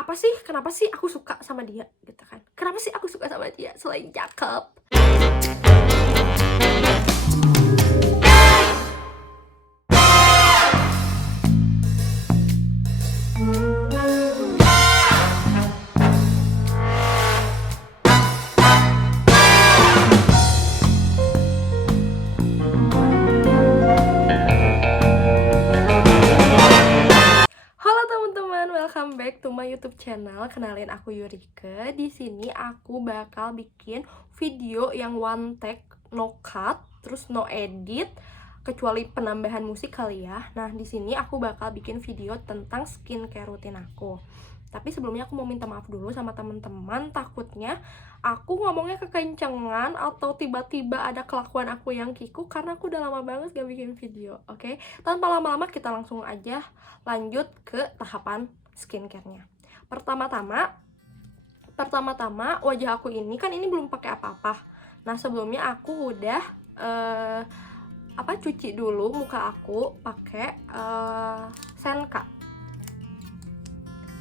apa sih, kenapa sih aku suka sama dia gitu kan. Kenapa sih aku suka sama dia selain cakep? Halo teman-teman, welcome back to my YouTube channel. Kenalin aku Yurike. Di sini aku bakal bikin video yang one take, no cut, terus no edit, kecuali penambahan musik kali ya. Nah, di sini aku bakal bikin video tentang skincare rutin aku. Tapi sebelumnya aku mau minta maaf dulu sama teman-teman, takutnya aku ngomongnya kekencengan atau tiba-tiba ada kelakuan aku yang kikuk karena aku udah lama banget gak bikin video, oke? Tanpa lama-lama kita langsung aja lanjut ke tahapan skincare-nya. Pertama-tama wajah aku ini kan ini belum pakai apa-apa. Nah, sebelumnya aku udah cuci dulu muka aku pakai Senka.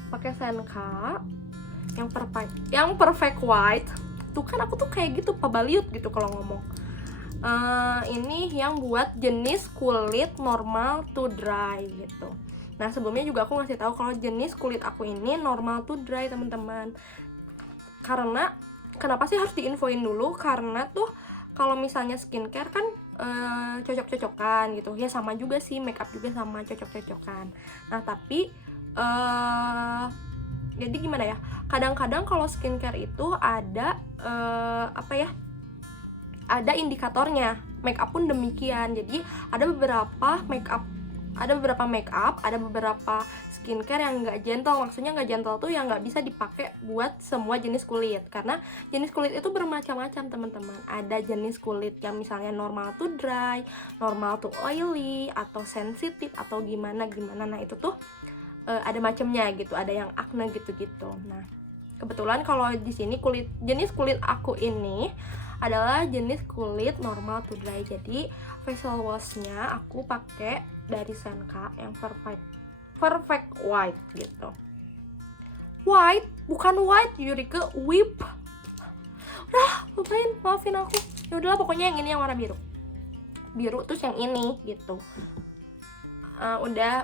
Pakai Senka yang perfect white. Tuh kan aku tuh kayak gitu pabaliut gitu kalau ngomong. Ini yang buat jenis kulit normal to dry gitu. Nah, sebelumnya juga aku ngasih tahu kalau jenis kulit aku ini normal to dry, teman-teman. Karena kenapa sih harus diinfoin dulu? Karena tuh kalau misalnya skincare kan cocok-cocokan gitu. Ya sama juga sih, makeup juga sama cocok-cocokan. Nah, tapi jadi gimana ya? Kadang-kadang kalau skincare itu ada ada indikatornya. Makeup pun demikian. Jadi ada beberapa makeup, ada beberapa skincare yang nggak gentle. Maksudnya nggak gentle tuh yang nggak bisa dipakai buat semua jenis kulit, karena jenis kulit itu bermacam-macam, teman-teman. Ada jenis kulit yang misalnya normal to dry, normal to oily, atau sensitif, atau gimana. Nah, itu tuh ada macamnya gitu, ada yang acne gitu-gitu. Nah, kebetulan kalau di sini jenis kulit aku ini adalah jenis kulit normal to dry. Jadi facial washnya aku pakai dari Senka yang perfect white gitu. White, bukan white Yurike, whip. Udah, lupain, maafin aku. Ya udahlah, pokoknya yang ini yang warna biru. Biru terus yang ini gitu. Udah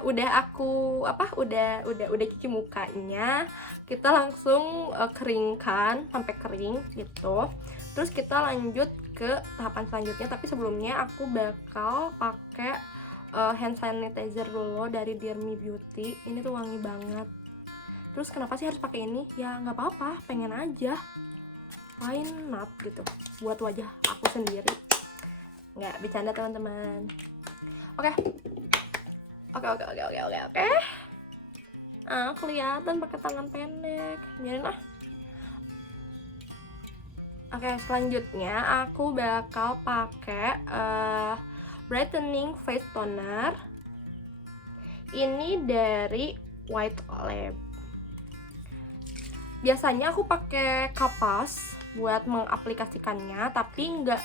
cuci mukanya, kita langsung keringkan sampai kering gitu. Terus kita lanjut ke tahapan selanjutnya, tapi sebelumnya aku bakal pakai hand sanitizer dulu dari Dear Me Beauty. Ini tuh wangi banget. Terus kenapa sih harus pakai ini? Ya nggak apa-apa, pengen aja. Why not gitu, buat wajah aku sendiri. Nggak bercanda, teman-teman. Oke. Kelihatan pakai tangan pendek. Biarin lah. Oke, selanjutnya aku bakal pakai brightening face toner. Ini dari White Lab. Biasanya aku pakai kapas buat mengaplikasikannya, tapi nggak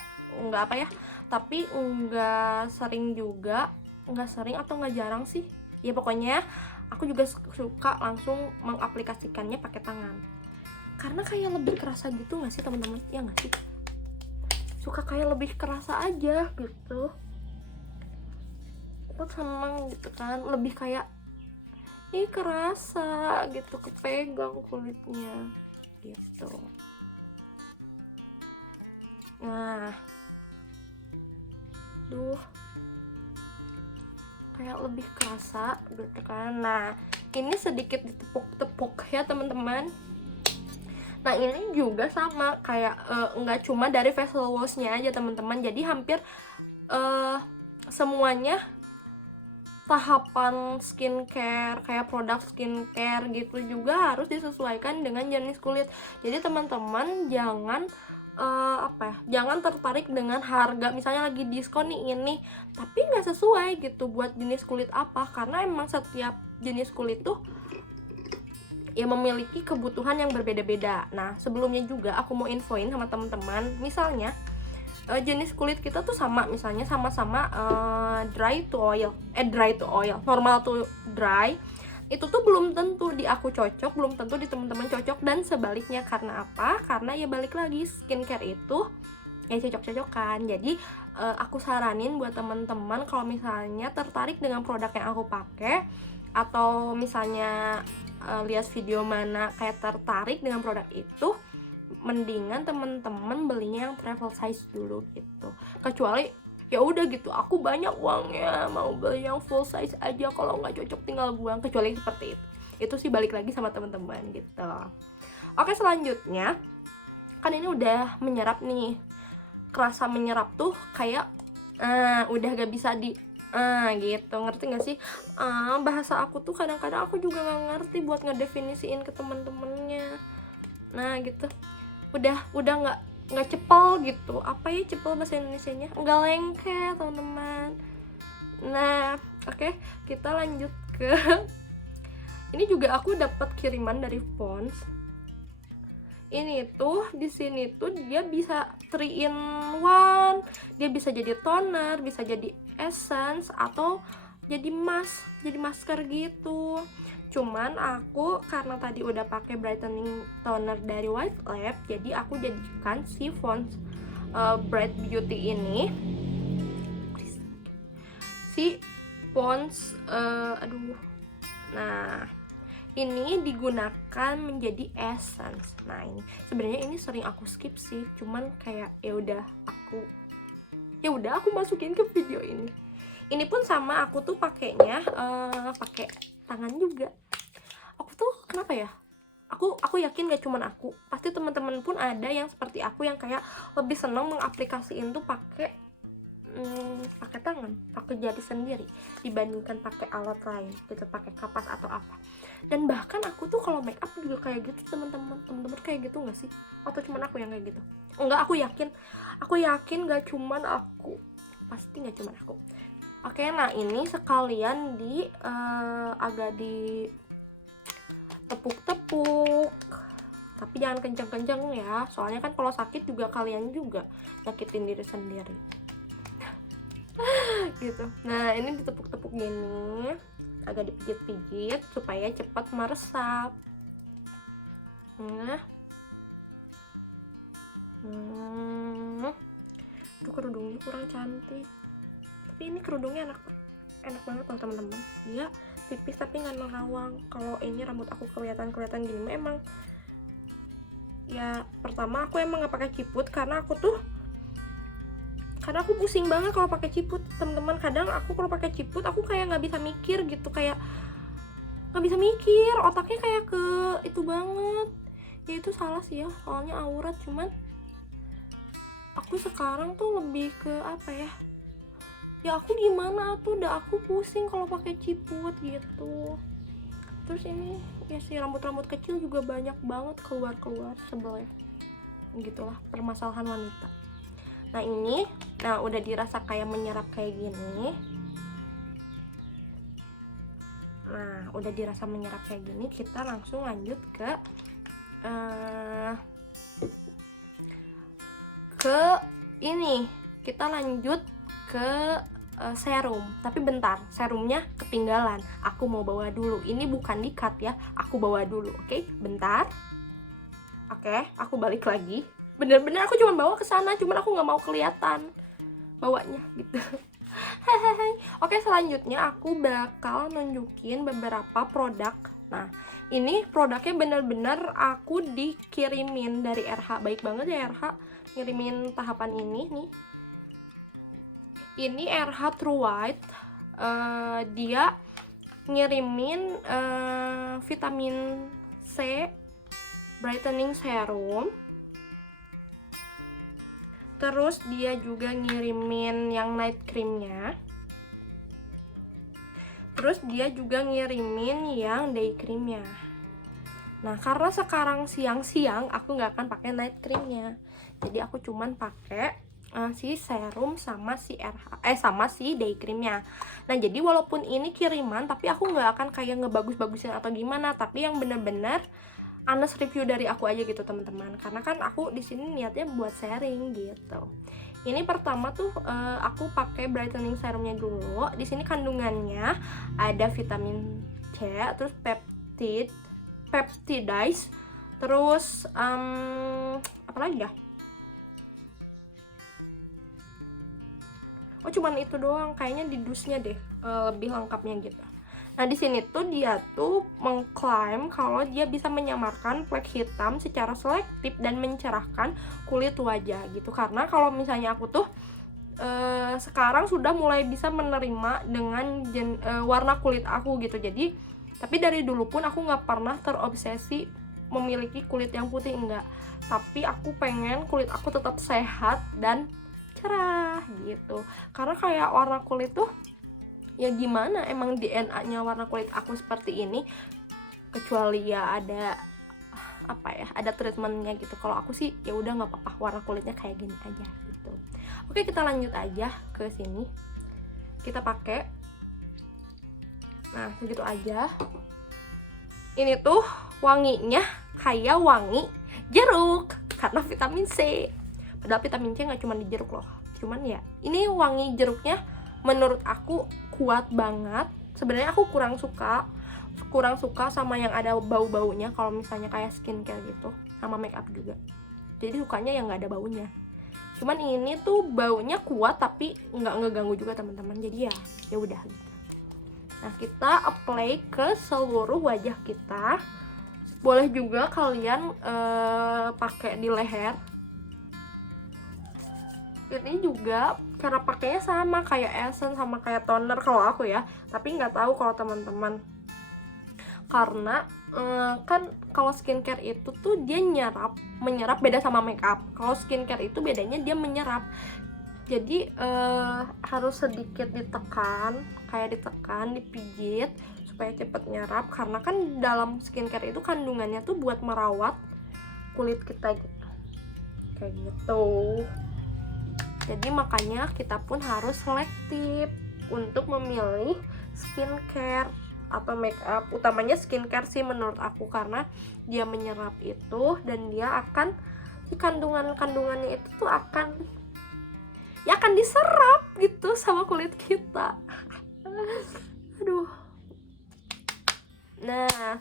sering juga. Nggak sering atau nggak jarang sih, ya pokoknya aku juga suka langsung mengaplikasikannya pakai tangan, karena kayak lebih kerasa gitu nggak sih, teman-teman? Ya nggak sih, suka kayak lebih kerasa aja gitu. Aku seneng gitu kan, lebih kayak kerasa gitu, kepegang kulitnya gitu. Nah, kayak lebih kerasa gitu kan. Nah, ini sedikit ditepuk-tepuk ya, teman-teman. Nah, ini juga sama kayak nggak cuma dari facial washnya aja, teman-teman. Jadi hampir semuanya tahapan skincare, kayak produk skincare gitu juga harus disesuaikan dengan jenis kulit. Jadi teman-teman jangan jangan tertarik dengan harga, misalnya lagi diskon nih ini, tapi nggak sesuai gitu buat jenis kulit apa, karena emang setiap jenis kulit tuh ya memiliki kebutuhan yang berbeda-beda. Nah, sebelumnya juga aku mau infoin sama teman-teman, misalnya jenis kulit kita tuh sama, misalnya sama-sama dry to oil, normal to dry, itu tuh belum tentu di aku cocok, belum tentu di teman-teman cocok, dan sebaliknya. Karena apa? Karena ya balik lagi, skincare itu ya cocok-cocokan. Jadi aku saranin buat teman-teman kalau misalnya tertarik dengan produk yang aku pakai, atau misalnya lihat video mana kayak tertarik dengan produk itu, mendingan teman-teman belinya yang travel size dulu gitu. Kecuali ya udah gitu, aku banyak uangnya mau beli yang full size aja, kalau nggak cocok tinggal buang. Kecuali seperti itu sih balik lagi sama teman-teman gitu. Oke, selanjutnya kan ini udah menyerap nih, kerasa menyerap tuh kayak udah gak bisa di gitu, ngerti gak sih? Bahasa aku tuh kadang-kadang aku juga gak ngerti buat ngedefinisiin ke temen-temennya. Nah gitu, udah nggak cepel gitu. Apa ya cepel bahasa Indonesianya? Nggak lengket, teman-teman. Nah oke, kita lanjut ke ini juga aku dapat kiriman dari Pond's. Ini tuh di sini tuh dia bisa 3 in 1. Dia bisa jadi toner, bisa jadi essence, atau jadi mask, jadi masker gitu. Cuman aku karena tadi udah pakai brightening toner dari White Lab, jadi aku jadikan si Pond's Bright Beauty ini, si Pond's nah ini digunakan menjadi essence. Nah ini sebenarnya ini sering aku skip sih, cuman kayak ya udah aku masukin ke video ini. Ini pun sama, aku tuh pakainya pakai tangan juga. Aku tuh kenapa ya, aku yakin gak cuman aku, pasti teman-teman pun ada yang seperti aku yang kayak lebih senang mengaplikasiin tuh pakai tangan, pakai jari sendiri dibandingkan pakai alat lain gitu, pakai kapas atau apa. Dan bahkan aku tuh kalau make up juga kayak gitu, teman-teman kayak gitu nggak sih? Atau cuman aku yang kayak gitu? Enggak, aku yakin gak cuman aku, pasti gak cuman aku. Oke, nah ini sekalian agak di tepuk-tepuk, tapi jangan kenceng-kenceng ya, soalnya kan kalau sakit juga kalian juga nyakitin diri sendiri. Gitu. Nah ini ditepuk-tepuk gini, agak dipijit-pijit supaya cepat meresap. Aduh, kerudungnya kurang cantik, tapi ini kerudungnya enak banget loh teman-teman. Dia tipis tapi nggak nerawang. Kalau ini rambut aku kelihatan gini memang ya, pertama aku emang nggak pakai ciput karena aku pusing banget kalau pakai ciput, teman-teman. Kadang aku kalau pakai ciput aku kayak nggak bisa mikir gitu, kayak nggak bisa mikir, otaknya kayak ke itu banget. Ya itu salah sih ya, soalnya aurat. Cuman aku sekarang tuh lebih ke apa ya aku gimana tuh, udah aku pusing kalau pakai ciput gitu. Terus ini ya si rambut kecil juga banyak banget keluar sebel ya, gitulah permasalahan wanita. Nah ini, udah dirasa kayak menyerap kayak gini. Nah udah dirasa menyerap kayak gini, kita langsung lanjut ke ini. Kita lanjut ke serum. Tapi bentar, serumnya ketinggalan. Aku mau bawa dulu. Ini bukan di-cut ya, aku bawa dulu. Oke, bentar. Oke, aku balik lagi. Bener-bener aku cuma bawa ke sana, cuman aku nggak mau kelihatan bawanya gitu. Hehehe. Oke, selanjutnya aku bakal nunjukin beberapa produk. Nah ini produknya bener-bener aku dikirimin dari RH. Baik banget ya RH ngirimin tahapan ini nih. Ini RH True White, dia ngirimin vitamin C brightening serum. Terus dia juga ngirimin yang night creamnya. Terus dia juga ngirimin yang day creamnya. Nah karena sekarang siang-siang aku nggak akan pakai night creamnya, jadi aku cuman pakai si serum sama si day creamnya. Nah jadi walaupun ini kiriman, tapi aku nggak akan kayak ngebagus-bagusin atau gimana, tapi yang bener-bener honest review dari aku aja gitu teman-teman, karena kan aku di sini niatnya buat sharing gitu. Ini pertama tuh aku pakai brightening serumnya dulu. Di sini kandungannya ada vitamin C, terus peptidize, terus apa lagi ya? Oh cuman itu doang, kayaknya di dusnya deh lebih lengkapnya gitu. Nah di sini tuh dia tuh mengklaim kalau dia bisa menyamarkan flek hitam secara selektif dan mencerahkan kulit wajah gitu. Karena kalau misalnya aku tuh sekarang sudah mulai bisa menerima dengan warna kulit aku gitu. Jadi tapi dari dulu pun aku nggak pernah terobsesi memiliki kulit yang putih, enggak. Tapi aku pengen kulit aku tetap sehat dan cerah gitu. Karena kayak warna kulit tuh ya gimana, emang DNA-nya warna kulit aku seperti ini, kecuali ya ada apa ya, ada treatmentnya gitu. Kalau aku sih ya udah nggak apa-apa, warna kulitnya kayak gini aja gitu. Oke, kita lanjut aja ke sini, kita pakai. Nah segitu aja. Ini tuh wanginya kayak wangi jeruk karena vitamin C. Padahal vitamin C nggak cuma di jeruk loh, cuman ya ini wangi jeruknya menurut aku kuat banget. Sebenarnya aku kurang suka sama yang ada bau-baunya kalau misalnya kayak skincare gitu, sama make up juga. Jadi sukanya yang nggak ada baunya. Cuman ini tuh baunya kuat tapi nggak ngeganggu juga teman-teman. Jadi ya udah gitu. Nah kita apply ke seluruh wajah kita. Boleh juga kalian pakai di leher. Ini juga cara pakainya sama kayak essence, sama kayak toner kalau aku ya, tapi nggak tahu kalau teman-teman. Karena kan kalau skincare itu tuh dia menyerap beda sama make up. Kalau skincare itu bedanya dia menyerap. Jadi harus sedikit ditekan, dipijit supaya cepet nyerap. Karena kan dalam skincare itu kandungannya tuh buat merawat kulit kita gitu, kayak gitu. Jadi makanya kita pun harus selektif untuk memilih skincare atau make up. Utamanya skincare sih menurut aku, karena dia menyerap itu dan dia akan, si kandungannya itu tuh akan diserap gitu sama kulit kita. Aduh. Nah,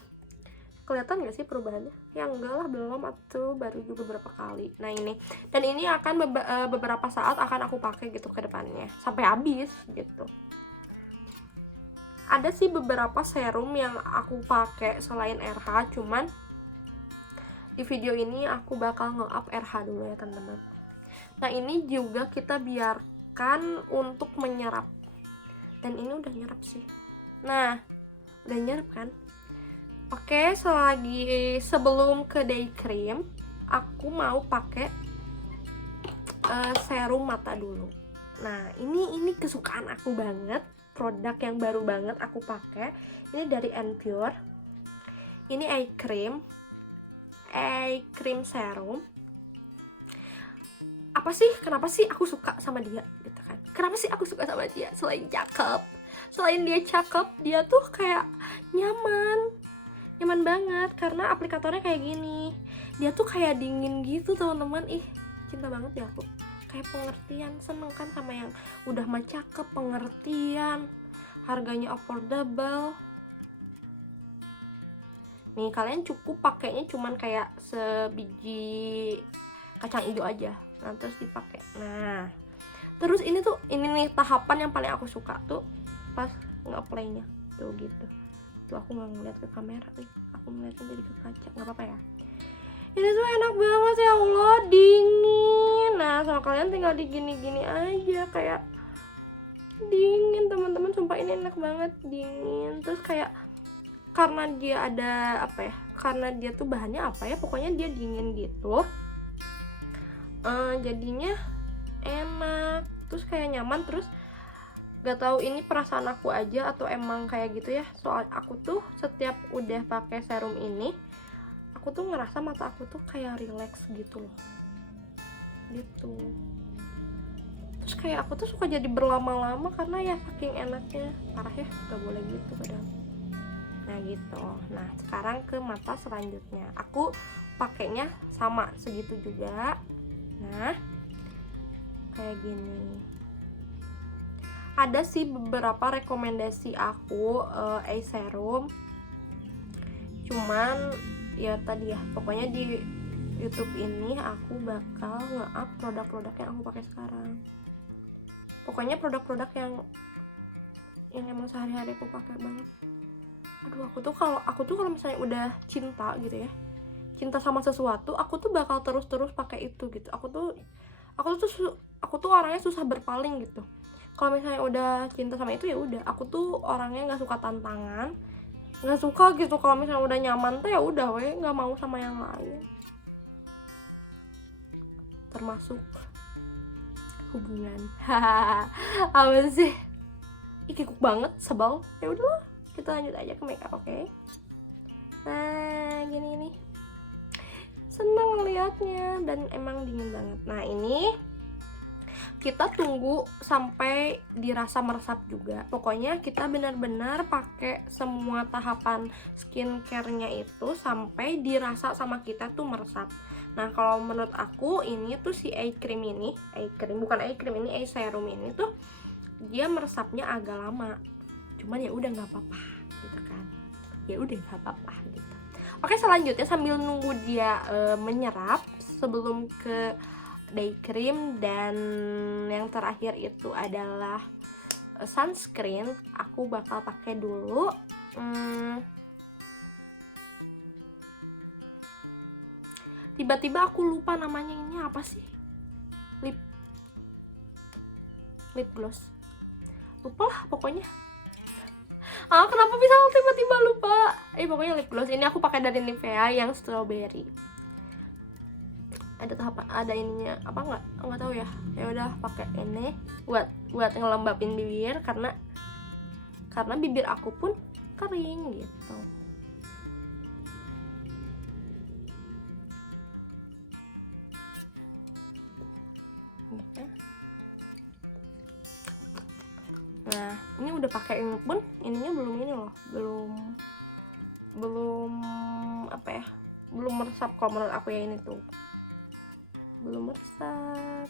kelihatan gak sih perubahannya? Ya enggak lah, belum, atau baru juga beberapa kali. Nah ini, dan ini akan beberapa saat akan aku pakai gitu ke depannya sampai habis gitu. Ada sih beberapa serum yang aku pakai selain RH, cuman di video ini aku bakal nge-up RH dulu ya teman-teman. Nah ini juga kita biarkan untuk menyerap, dan ini udah nyerap sih. Nah udah nyerap kan. Oke, sebelum ke day cream, aku mau pakai serum mata dulu. Nah, ini kesukaan aku banget, produk yang baru banget aku pakai. Ini dari Enpure. Ini eye cream serum. Kenapa sih aku suka sama dia gitu kan? Kenapa sih aku suka sama dia? Selain dia cakep, dia tuh kayak nyaman banget karena aplikatornya kayak gini. Dia tuh kayak dingin gitu teman-teman. Ih, cinta banget ya aku. Kayak pengertian, seneng kan sama yang udah mah cakep, pengertian, harganya affordable. Nih kalian cukup pakainya cuman kayak sebiji kacang hijau aja. Nah terus dipakai. Nah terus ini nih tahapan yang paling aku suka tuh pas nge-apply-nya tuh gitu. Tuh aku nggak ngeliat ke kamera, aku ngeliatnya jadi ke kaca, nggak apa-apa ya. Ini tuh enak banget ya Allah, dingin. Nah sama kalian tinggal digini-gini aja, kayak dingin teman-teman. Sumpah ini enak banget, dingin. Terus kayak karena dia ada apa ya, karena dia tuh bahannya apa ya, pokoknya dia dingin gitu, jadinya enak. Terus kayak nyaman. Terus gak tahu ini perasaan aku aja atau emang kayak gitu ya, soal aku tuh setiap udah pakai serum ini, aku tuh ngerasa mata aku tuh kayak relax gitu loh, gitu. Terus kayak aku tuh suka jadi berlama-lama karena ya saking enaknya. Parah ya, gak boleh gitu padahal. Nah gitu. Nah sekarang ke mata selanjutnya, aku pakainya sama segitu juga. Nah kayak gini. ada sih beberapa rekomendasi aku eye serum, cuman ya tadi ya, pokoknya di YouTube ini aku bakal nge-up produk-produk yang aku pakai sekarang. Pokoknya produk-produk yang emang sehari-hari aku pakai banget. Aduh, aku tuh kalau misalnya udah cinta gitu ya, cinta sama sesuatu, aku tuh bakal terus pakai itu gitu. Aku tuh orangnya susah berpaling gitu. Kalau misalnya udah cinta sama itu ya udah, aku tuh orangnya nggak suka tantangan, nggak suka gitu. Kalau misalnya udah nyaman tuh ya udah, nggak mau sama yang lain, termasuk hubungan. Apa sih? Ih, kikuk banget, sebel. Ya udahlah, kita lanjut aja ke makeup, oke? Nah, gini nih, seneng ngeliatnya dan emang dingin banget. Nah, ini kita tunggu sampai dirasa meresap juga. Pokoknya kita benar-benar pakai semua tahapan skincare-nya itu sampai dirasa sama kita tuh meresap. Nah, kalau menurut aku ini tuh si eye cream ini, eye serum ini tuh dia meresapnya agak lama. Cuman ya udah nggak apa-apa gitu kan. Ya udah nggak apa-apa gitu. Oke, selanjutnya sambil nunggu dia menyerap, sebelum ke day cream dan yang terakhir itu adalah sunscreen, aku bakal pakai dulu tiba-tiba aku lupa namanya, ini apa sih, lip gloss, lupa lah pokoknya. Kenapa bisa tiba-tiba lupa? Pokoknya lip gloss ini aku pakai dari Nivea yang strawberry. Ada ininya apa nggak tahu ya. Ya udah pakai ini buat ngelembapin bibir karena bibir aku pun kering gitu. Nah, ini udah pakai ini pun ininya belum ini loh, belum apa ya, belum meresap kalau menurut aku ya. Ini tuh belum meresap.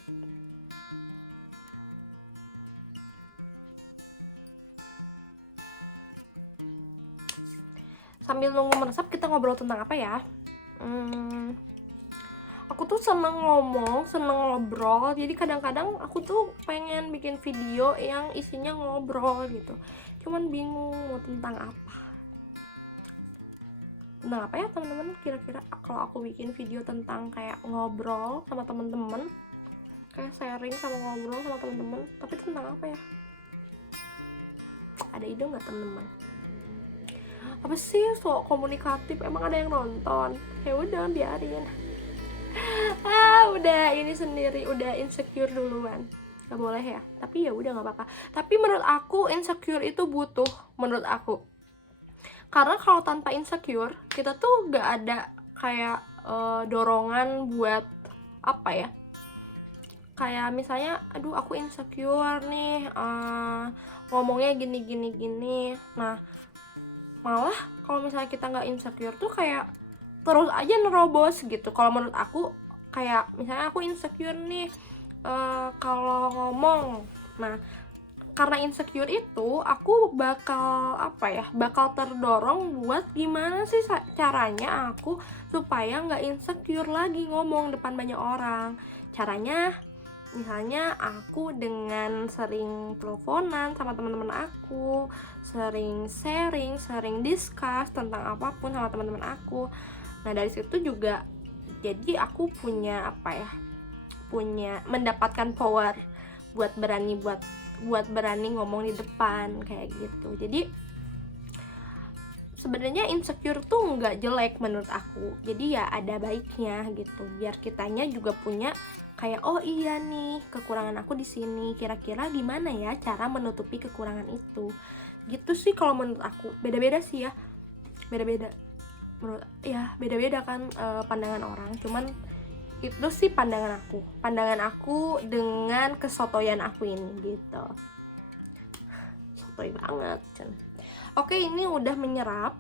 Sambil nunggu meresap, kita ngobrol tentang apa ya? Aku tuh seneng ngomong, seneng ngobrol. Jadi kadang-kadang aku tuh pengen bikin video yang isinya ngobrol gitu. Cuman bingung mau tentang apa. Tentang apa ya teman-teman? Kira-kira kalau aku bikin video tentang kayak ngobrol sama teman-teman, kayak sharing sama ngobrol sama teman-teman, tapi tentang apa ya? Ada ide nggak teman-teman? Apa sih so komunikatif? Emang ada yang nonton? Ya udah, biarin. Udah ini sendiri, udah insecure duluan. Gak boleh ya, tapi ya udah nggak apa-apa. Tapi menurut aku insecure itu butuh, menurut aku. Karena kalau tanpa insecure, kita tuh gak ada kayak dorongan buat apa ya, kayak misalnya aduh aku insecure nih, ngomongnya gini. Nah, malah kalau misalnya kita nggak insecure tuh kayak terus aja nerobos gitu. Kalau menurut aku, kayak misalnya aku insecure nih kalau ngomong. Nah, karena insecure itu aku bakal bakal terdorong buat gimana sih caranya aku supaya nggak insecure lagi ngomong depan banyak orang. Caranya misalnya aku dengan sering teleponan sama teman-teman aku, sering sharing, sering discuss tentang apapun sama teman-teman aku. Nah, dari situ juga jadi aku punya punya mendapatkan power buat berani ngomong di depan kayak gitu. Jadi sebenarnya insecure tuh nggak jelek menurut aku. Jadi ya ada baiknya gitu, biar kitanya juga punya kayak oh iya nih kekurangan aku di sini. Kira-kira gimana ya cara menutupi kekurangan itu? Gitu sih kalau menurut aku. Beda-beda sih ya. Beda-beda. Beda-beda kan pandangan orang. Cuman itu sih pandangan aku dengan kesotoyan aku ini gitu. Sotoy banget. Oke, ini udah menyerap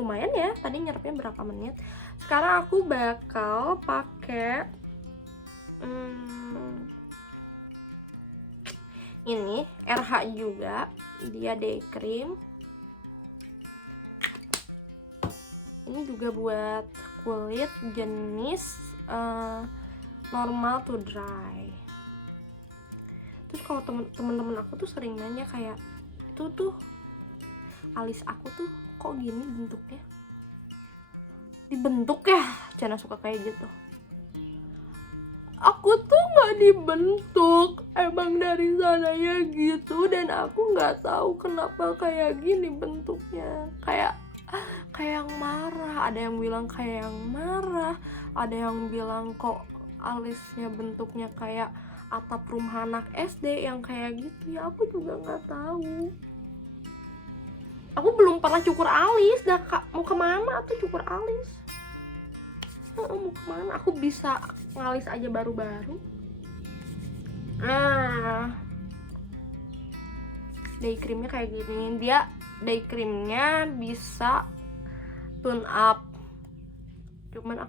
lumayan ya, tadi nyerapnya berapa menit. Sekarang aku bakal pakai Ini RH juga, dia day cream. Ini juga buat kulit jenis normal to dry. Terus kalau temen-temen aku tuh sering nanya kayak, itu tuh alis aku tuh kok gini bentuknya, dibentuk ya, Cana suka kayak gitu. Aku tuh nggak dibentuk, emang dari sananya gitu, dan aku nggak tahu kenapa kayak gini bentuknya, kayak yang marah. Ada yang bilang kayak yang marah, ada yang bilang kok alisnya bentuknya kayak atap rumah anak SD yang kayak gitu. Ya aku juga nggak tahu. Aku belum pernah cukur alis. Dah kak, mau kemana tuh cukur alis? Mau kemana? Aku bisa ngalis aja baru-baru. Nah, day creamnya kayak gini. Dia day creamnya bisa tone up, cuman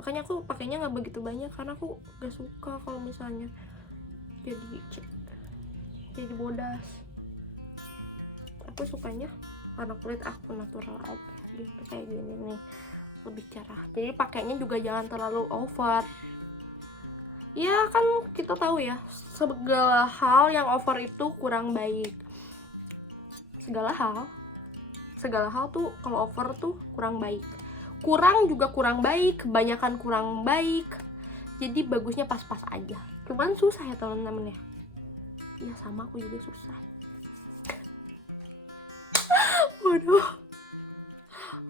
makanya aku pakainya nggak begitu banyak karena aku gak suka kalau misalnya jadi bodas. Aku sukanya warna kulit aku natural aja gitu, kayak gini nih, lebih cerah. Jadi pakainya juga jangan terlalu over. Ya kan kita tahu ya, segala hal yang over itu kurang baik. Segala hal tuh kalau over tuh kurang baik. Kurang juga kurang baik, kebanyakan kurang baik. Jadi bagusnya pas-pas aja. Cuman susah ya teman-teman ya. Ya sama, aku juga susah.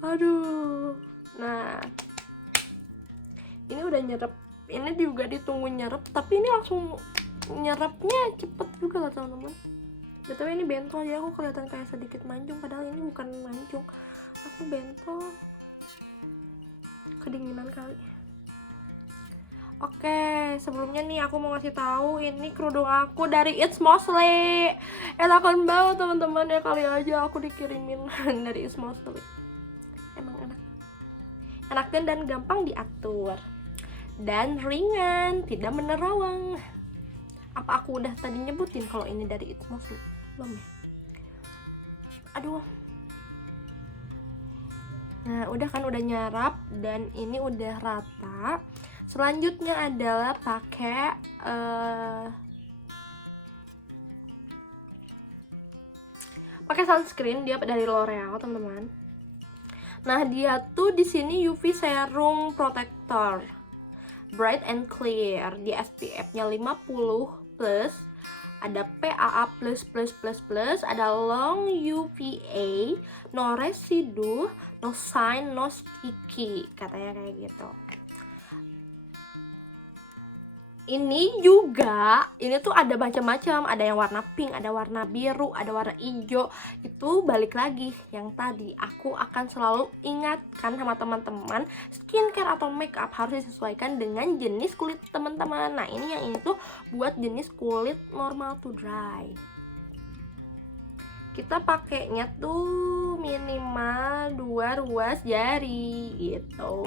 Aduh. Nah, ini udah nyerap. Ini juga ditunggu nyerap, tapi ini langsung nyerapnya cepet juga lah teman-teman. Betul, ini bentol ya, aku kelihatan kayak sedikit mancung, padahal ini bukan mancung, aku bentol, kedinginan kali. Oke, sebelumnya nih aku mau ngasih tahu, ini kerudung aku dari It's Mostly. Enakan banget teman-teman ya, kali aja aku dikirimin dari It's Mostly. Emang enak dan gampang diatur dan ringan, tidak menerawang. Apa aku udah tadi nyebutin kalau ini dari It's Mostly? Belum ya? Aduh. Nah, udah kan, udah nyarap dan ini udah rata. Selanjutnya adalah pakai sunscreen, dia dari L'Oreal, teman-teman. Nah, dia tuh di sini UV Serum Protector Bright and Clear, di SPF-nya 50+, ada PAA++++, ada long UVA, no residue, no shine, no sticky, katanya kayak gitu. Ini juga, ini tuh ada macam-macam, ada yang warna pink, ada warna biru, ada warna hijau. Itu balik lagi yang tadi aku akan selalu ingatkan sama teman-teman, skincare atau makeup harus disesuaikan dengan jenis kulit teman-teman. Nah, ini yang ini tuh buat jenis kulit normal to dry. Kita pakainya tuh minimal 2 ruas jari gitu.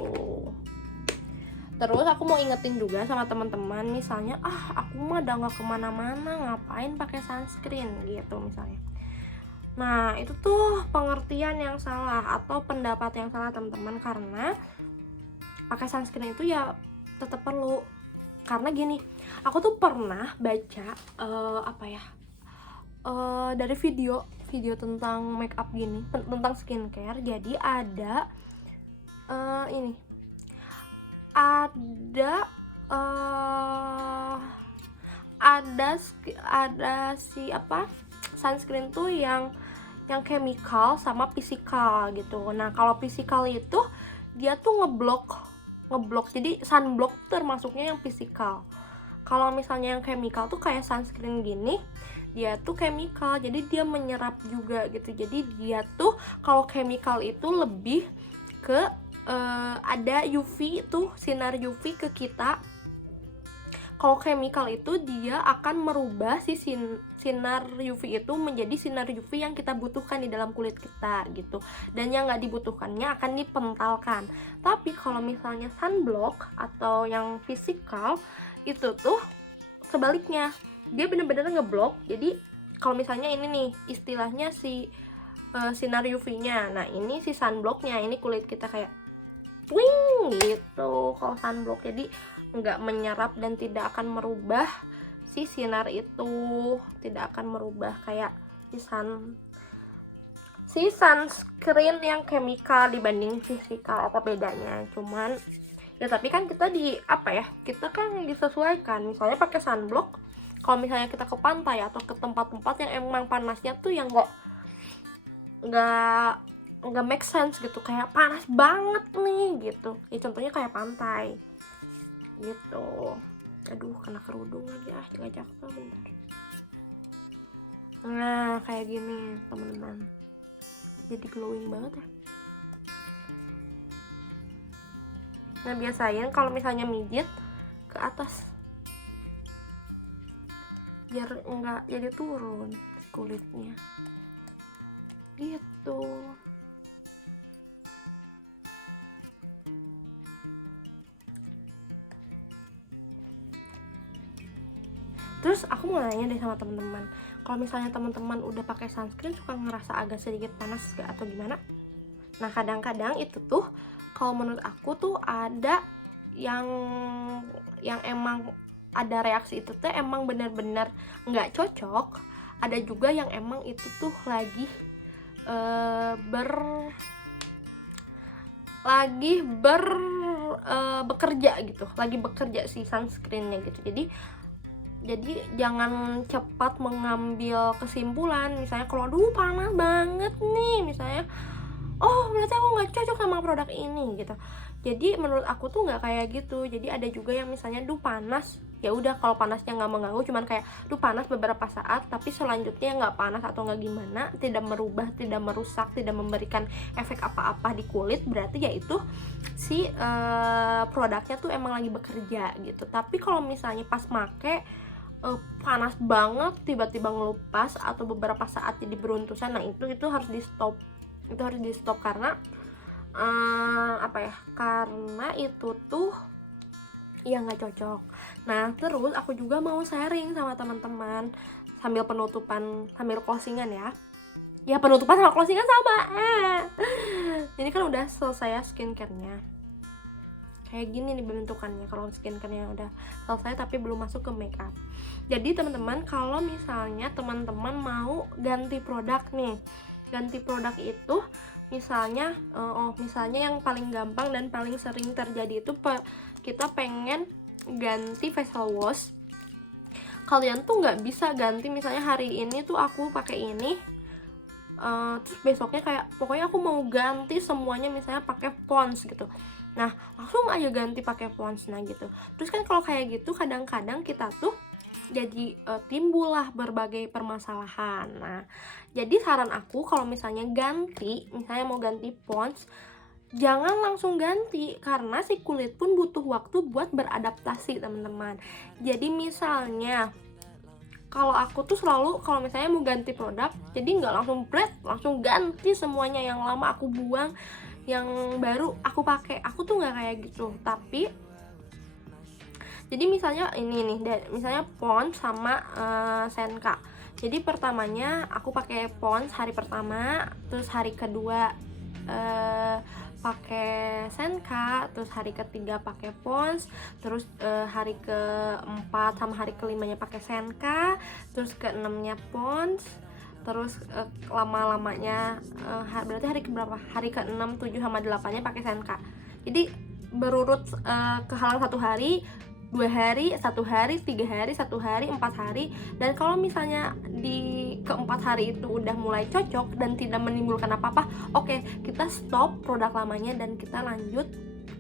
Terus aku mau ingetin juga sama teman-teman, misalnya aku mah udah nggak kemana-mana, ngapain pakai sunscreen gitu misalnya. Nah, itu tuh pengertian yang salah atau pendapat yang salah teman-teman, karena pakai sunscreen itu ya tetap perlu. Karena gini, aku tuh pernah baca dari video tentang makeup gini, tentang skincare. Jadi ada sunscreen tuh yang chemical sama physical gitu. Nah, kalau physical itu dia tuh ngeblok. Jadi sunblock termasuknya yang physical. Kalau misalnya yang chemical tuh kayak sunscreen gini, dia tuh chemical, jadi dia menyerap juga gitu. Jadi dia tuh kalau chemical itu lebih ke ada UV tuh, sinar UV ke kita. Kalau chemical itu dia akan merubah si sinar UV itu menjadi sinar UV yang kita butuhkan di dalam kulit kita gitu. Dan yang nggak dibutuhkannya akan dipentalkan. Tapi kalau misalnya sunblock atau yang physical itu tuh sebaliknya, dia bener-bener ngeblok. Jadi kalau misalnya ini nih istilahnya si sinar UV-nya, nah ini si sunblocknya, ini kulit kita kayak twing gitu kalau sunblock. Jadi nggak menyerap dan tidak akan merubah si sinar itu, tidak akan merubah kayak si sunscreen yang chemical dibanding physical. Apa bedanya? Cuman ya tapi kan kita kita kan disesuaikan. Misalnya pakai sunblock kalau misalnya kita ke pantai atau ke tempat-tempat yang emang panasnya tuh yang nggak make sense gitu, kayak panas banget nih gitu ya, contohnya kayak pantai gitu. Aduh, kena kerudung lagi, jaga Jaksa bentar. Nah kayak gini teman-teman, jadi glowing banget ya. Nah biasain kalau misalnya mijit ke atas biar enggak jadi turun kulitnya gitu. Terus aku mau nanya deh sama teman-teman, kalau misalnya teman-teman udah pakai sunscreen suka ngerasa agak sedikit panas gak atau gimana? Nah kadang-kadang itu tuh kalau menurut aku tuh ada yang emang ada reaksi itu tuh emang bener-bener nggak cocok. Ada juga yang emang itu tuh lagi bekerja gitu, lagi bekerja si sunscreennya gitu. Jadi jangan cepat mengambil kesimpulan. Misalnya kalau aduh panas banget nih, misalnya oh berarti aku nggak cocok sama produk ini gitu. Jadi menurut aku tuh nggak kayak gitu. Jadi ada juga yang misalnya duh panas, ya udah kalau panasnya nggak mengganggu, cuman kayak duh panas beberapa saat tapi selanjutnya nggak panas atau nggak gimana, tidak merubah, tidak merusak, tidak memberikan efek apa-apa di kulit, berarti ya itu si produknya tuh emang lagi bekerja gitu. Tapi kalau misalnya pas make panas banget tiba-tiba ngelupas atau beberapa saat jadi beruntusan, nah itu harus di stop. Itu harus di stop karena karena itu tuh ya nggak cocok. Nah terus aku juga mau sharing sama teman-teman sambil penutupan, sambil closingan ya penutupan sama closingan sama ini kan udah selesai ya skincare-nya. Kayak gini nih bentukannya kalau skincare-nya udah selesai tapi belum masuk ke makeup. Jadi teman-teman kalau misalnya teman-teman mau ganti produk nih, ganti produk itu misalnya misalnya yang paling gampang dan paling sering terjadi itu kita pengen ganti facial wash. Kalian tuh nggak bisa ganti misalnya hari ini tuh aku pakai ini terus besoknya kayak pokoknya aku mau ganti semuanya misalnya pakai Pond's gitu. Nah langsung aja ganti pakai Pond's nah gitu. Terus kan kalau kayak gitu kadang-kadang kita tuh jadi timbullah berbagai permasalahan. Nah jadi saran aku kalau misalnya mau ganti Pond's, jangan langsung ganti karena si kulit pun butuh waktu buat beradaptasi teman-teman. Jadi misalnya kalau aku tuh selalu kalau misalnya mau ganti produk, jadi nggak langsung ganti semuanya, yang lama aku buang, yang baru aku pakai. Aku tuh nggak kayak gitu. Tapi jadi misalnya ini nih, misalnya Pond's sama Senka. Jadi pertamanya aku pakai Pond's hari pertama, terus hari kedua pakai Senka, terus hari ketiga pakai Pond's, terus hari keempat sama hari kelimanya pakai Senka, terus keenamnya Pond's, terus lama-lamanya berarti hari keberapa? Hari ke-6, 7 sama 8-nya pakai Senka. Jadi berurut kehalang 1 hari, 2 hari, 1 hari, 3 hari, 1 hari, 4 hari. Dan kalau misalnya di keempat hari itu udah mulai cocok dan tidak menimbulkan apa-apa, oke, kita stop produk lamanya dan kita lanjut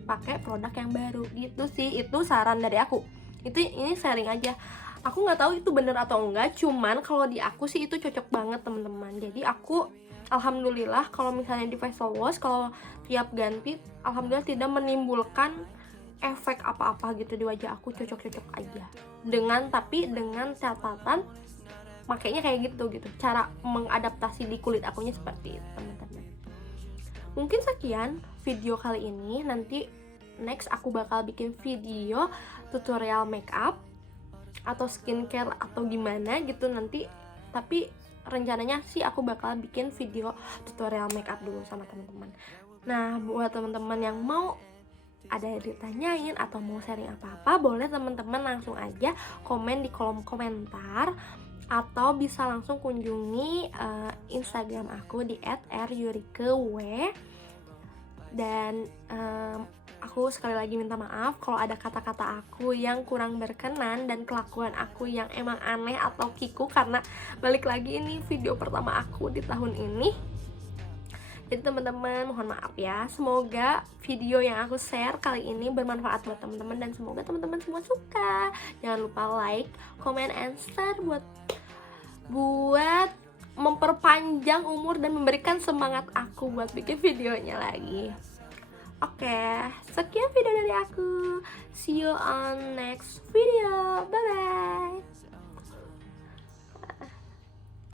pakai produk yang baru gitu sih. Itu saran dari aku. Ini sharing aja. Aku nggak tahu itu bener atau enggak, cuman kalau di aku sih itu cocok banget teman-teman. Jadi aku alhamdulillah kalau misalnya di facial wash kalau tiap ganti alhamdulillah tidak menimbulkan efek apa-apa gitu di wajah aku, cocok-cocok aja. Tapi dengan catatan makanya kayak gitu. Cara mengadaptasi di kulit akunya seperti itu, teman-teman. Mungkin sekian video kali ini. Nanti next aku bakal bikin video tutorial makeup. atau skincare atau gimana gitu nanti. Tapi rencananya sih aku bakal bikin video tutorial makeup dulu sama teman-teman. Nah, buat teman-teman yang mau ada yang ditanyain atau mau sharing apa-apa, boleh teman-teman langsung aja komen di kolom komentar, atau bisa langsung kunjungi Instagram aku di @ryurikew. Dan aku sekali lagi minta maaf kalau ada kata-kata aku yang kurang berkenan dan kelakuan aku yang emang aneh atau kiku, karena balik lagi ini video pertama aku di tahun ini. Jadi teman-teman mohon maaf ya. Semoga video yang aku share kali ini bermanfaat buat teman-teman, dan semoga teman-teman semua suka. Jangan lupa like, comment, and share buat memperpanjang umur dan memberikan semangat aku buat bikin videonya lagi. Oke, sekian video dari aku. See you on next video. Bye bye.